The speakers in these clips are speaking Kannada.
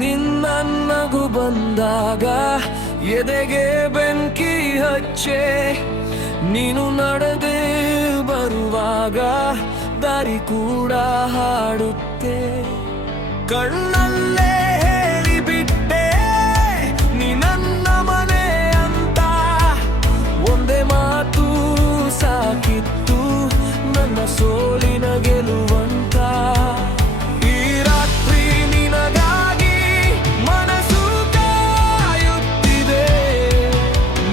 ನಿನ್ನ ನಗು ಬಂದಾಗ ಎದೆಗೆ ಬೆಂಕಿ ಹಚ್ಚೆ, ನೀನು ನಡೆದೇ ಬರುವಾಗ ದಾರಿ ಕೂಡ ಹಾಡುತ್ತೆ. ಕಣ್ಣಲ್ಲೇ ಹೇಳಿಬಿಟ್ಟೆ ನೀ ನನ್ನ ಮನೆ ಅಂತ, ಒಂದೇ ಮಾತು ಸಾಕಿತ್ತು ನನ್ನ ಸೋಲಿನ ಗೆಲುವಂತ. ಈ ರಾತ್ರಿ ನಿನಗಾಗಿ ಮನಸ್ಸು ಕಾಯುತ್ತಿದೆ,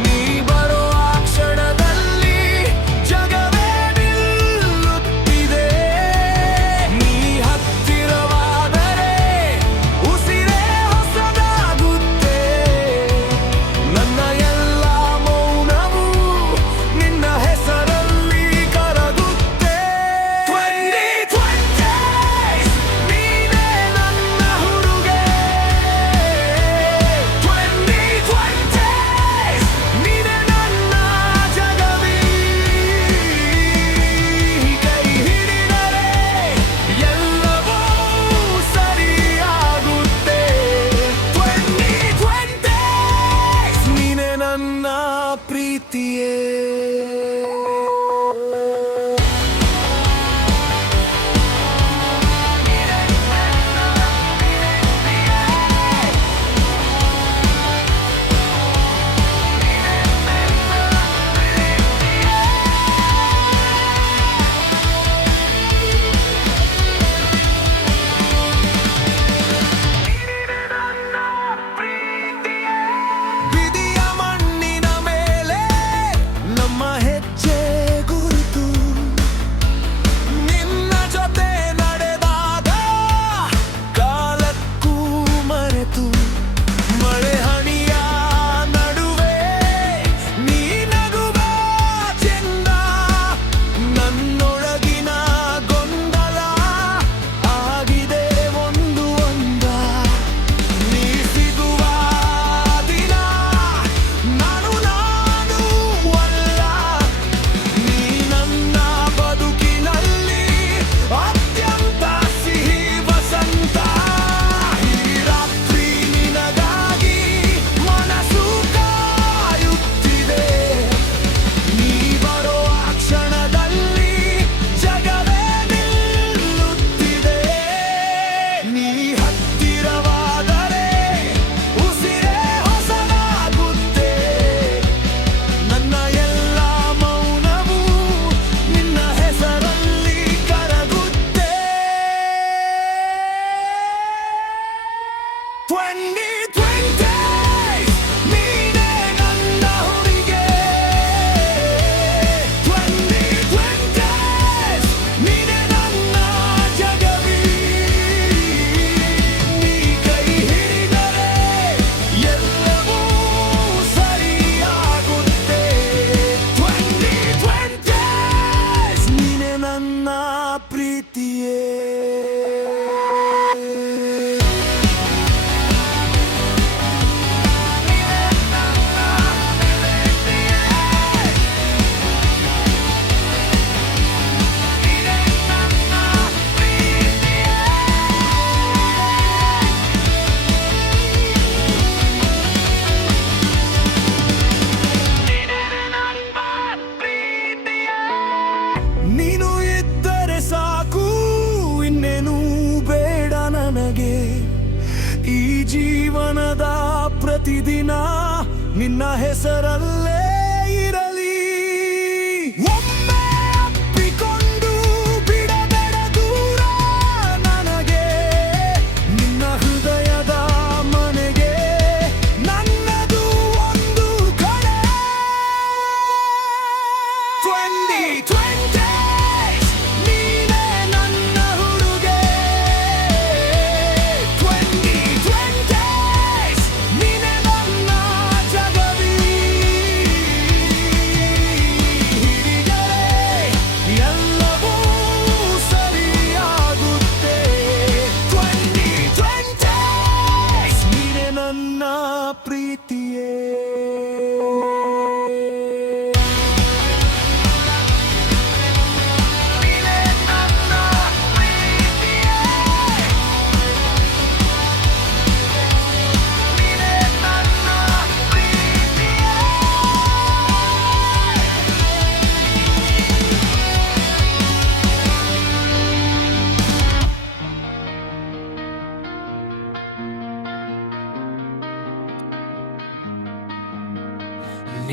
ನೀ ಬರೋ ಆ ಕ್ಷಣದಲ್ಲಿ ಜಗವೇ ನಿಲ್ಲುತ್ತಿದೆ. ನೀ ಹತ್ತಿರವಾದರೆ ಉಸಿರೇ ಹೊಸದಾಗುತ್ತೆ, ನನ್ನ ಎಲ್ಲ ಮೌನವು ನಿನ್ನ ಹೆಸರಲ್ಲಿ ಕರಗುತ್ತೆ. 2020 ನೀನೇ ನನ್ನ ಹುಡುಗೆ, 2020 ನೀನೇ ನನ್ನ ಜಗವೀ. ಕೈ ಹಿಡಿದರೆ ಎಲ್ಲವೂ ಸರಿಯಾಗುತ್ತೆ. 2020 ನೀನೇ ನನ್ನ ಪ್ರೀತಿಯೇ. ವಿಧಿಯ ಮಣ್ಣಿನ ಮೇಲೆ ನಮ್ಮ ಹೆಜ್ಜೆ ಗುರುತು, ನಿನ್ನ ಜೊತೆ ನಡೆದಾಗ ಕಾಲಕ್ಕೂ ಮರೆತು. ಮಳೆ ಹನಿಯ ನಡುವೆ ನೀ ನಗುವ ಚೆಂದ, ನನ್ನೊಳಗಿನ ಗೊಂದಲ ಆಗಿದೆ ಒಂದು ಒಂದ. ನೀ ಸಿಗುವ ದಿನ ನಾನು ಅಲ್ಲ, ನೀ ನನ್ನ ಬದುಕಿನಲ್ಲಿ ಅತ್ಯಂತ ಸಿಹಿ ವಸಂತ. ಈ ರಾತ್ರಿ ನಿನಗಾಗಿ ಮನಸ್ಸು ಕಾಯುತ್ತಿದೆ, ನೀ ಬರೋ ಆ ಕ್ಷಣದಲ್ಲಿ ಜಗವೇ ನಿಲ್ಲುತ್ತಿದೆ. ನೀ ಹತ್ತಿರವಾದರೆ ಉಸಿರೇ ಹೊಸದಾಗುತ್ತೆ, ನನ್ನ ಎಲ್ಲ ಮೌನವು ನಿನ್ನ ಹೆಸರಲ್ಲಿ ಕರಗುತ್ತೆ. 2020 ನೀನೇ ನನ್ನ ಹುಡುಗೆ, 2020 ನೀನೇ ನನ್ನ ಜಗವೀ. ನೀ ಕೈ ಹಿಡಿದರೆ ಎಲ್ಲವೂ ಸರಿಯಾಗುತ್ತೆ. 2020 ನೀನೇ ನನ್ನ ಪ್ರೀತಿಯೇ. ನೀನು ಇದ್ದರೆ ಸಾಕು, ಇನ್ನೇನು ಬೇಡ ನನಗೆ. ಈ ಜೀವನದ ಪ್ರತಿದಿನ ನಿನ್ನ ಹೆಸರಲ್ಲೇ ಇರಲಿ. ಒಮ್ಮೆ ಅಪ್ಪಿಕೊಂಡು ಬಿಡಬೇಡ ದೂರ ನನಗೆ, ನಿನ್ನ ಹೃದಯದ ಮನೆಗೆ ನನ್ನದು ಒಂದು ಕಡೆ. 2020 ನೀನೇ ನನ್ನ ಹುಡುಗೆ, 2020 ನೀನೇ ನನ್ನ ಜಗವೀ.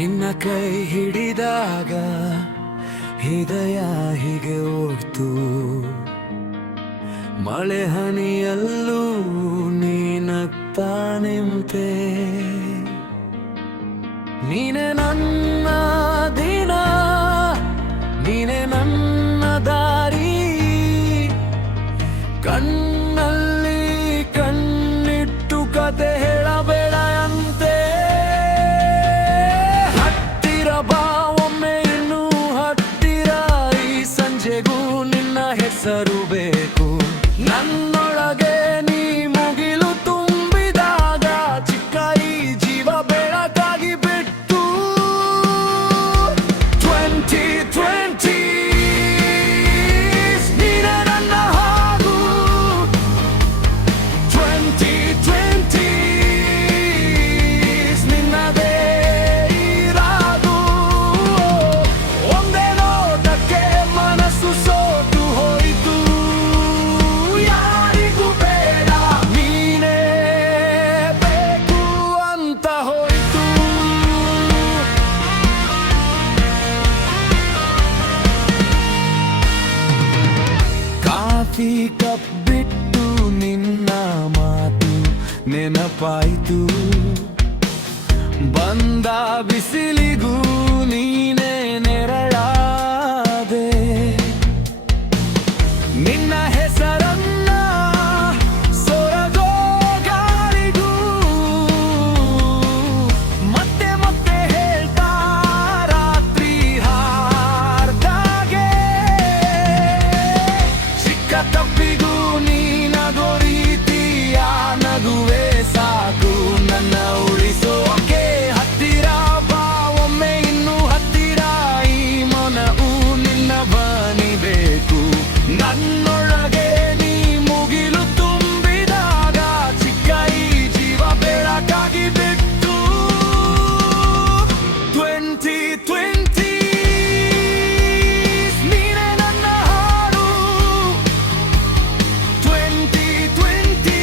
ನಿನ್ನ ಕೈ ಹಿಡಿದಾಗ ಹೃದಯ ಹೀಗೆ ಓಡ್ತು, ಮಳೆ ಹನಿಯಲ್ಲೂ ನೀನಗ್ತಾ ನಿಂತೆ. ನೀನೆ ನನ್ನ ದಿನ, ನೀನೆ ನನ್ನ ದಾರಿ, ಕಣ್ಣಲ್ಲಿ ಕಣ್ಣಿಟ್ಟು ಕತೆ ಹೇಳಬೇಡ ಅಂತೆ. ಹತ್ತಿರ ಬಾ ಒಮ್ಮೆ ಇನ್ನೂ ಹತ್ತಿರ, ಈ ಸಂಜೆಗೂ ನಿನ್ನ ಹೆಸರು ಬೇಕು. ನನ್ನೊಳಗೆ ನೀ ಮುಗಿಲು ತುಂಬಿದಾಗ ಚಿಕ್ಕ ಈ ಜೀವ ಬೆಳಕಾಗಿ ಬಿಟ್ಟು. 2020 ನೀನೆ ನನ್ನ ಹಾಡು, 2020 ನಿನ್ನದೇ ಇರಾದು. ಒಂದೇ ನೋಟಕ್ಕೆ ಮನಸ್ಸು ಸೋತು ಹೋಯಿತು, ಯಾರಿಗೂ ಬೇಡ ನೀನೇ ಬೇಕು ಅಂತ ಹೋಯಿತು. ಕಾಫಿ ಕಪ್ ಬಿಟ್ಟು ನಿನ್ನ ಮಾತು ನೆನಪಾಯಿತು, ಬಂದ ಬಿಸಿಲಿಗೂ ನೀನೇ ನೆರಳಾದೆ. ನಿನ್ನ ಹೆಸರನ್ನ ಸೊರಗೋ ಗಾಳಿಗೂ ಮತ್ತೆ ಮತ್ತೆ ಹೇಳ್ತಾ ರಾತ್ರಿ ಹಾರ್ದಾಗೆ. ಚಿಕ್ಕ ತಪ್ಪಿಗೂ ನೀನಗೋ ರೀತಿಯ ನಗುವೆ ಸಾಕು ನನ್ನ ಉಳಿಸೋಕೆ. ಹತ್ತಿರ ಬಾ ಒಮ್ಮೆ ಇನ್ನೂ ಹತ್ತಿರ, ಈ ಮನವು ನಿನ್ನ ಬನಿಬೇಕು. ನನ್ನೊಳಗೆ ನೀ ಮುಗಿಲು ತುಂಬಿದಾಗ ಚಿಕ್ಕ ಈ ಜೀವ ಬೆಳಕಾಗಿ ಬಿಟ್ಟು. 2020 ನೀನೆ ನನ್ನ ಹಾಡು, 2020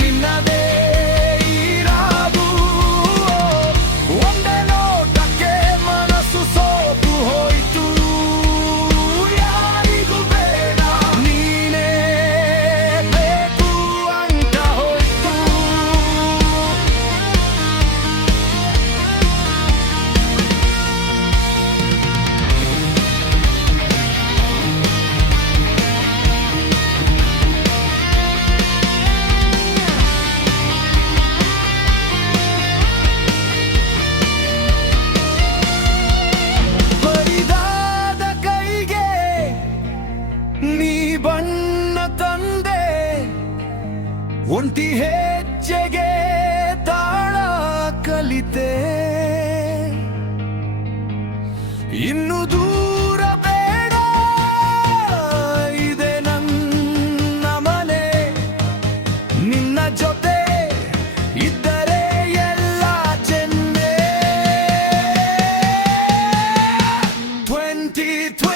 ನಿನ್ನದೇ ಇರಾದು. ಒಂದೇ ನೋಟಕ್ಕೆ ಮನಸ್ಸು ಸೋತು ಹೋಯಿತು, ಯಾರಿಗೂ ಬೇಡ ನೀನೇ ಬೇಕು ಅಂತ ಹೋಯಿತು. ಬರಿದಾದ ಕೈಗೆ ನೀ ಬಣ್ಣ ತಂದೆ, ಒಂಟಿ ಹೆಜ್ಜೆಗೆ ತಾಳ ಕಲಿತೆ. ಇನ್ನು ದೂರ ಬೇಡ, ಇದೆ ನನ್ನ ಮನೆ. ನಿನ್ನ ಜೊತೆ ಇದ್ದರೆ ಎಲ್ಲ ಚೆನ್ನೆ. 2020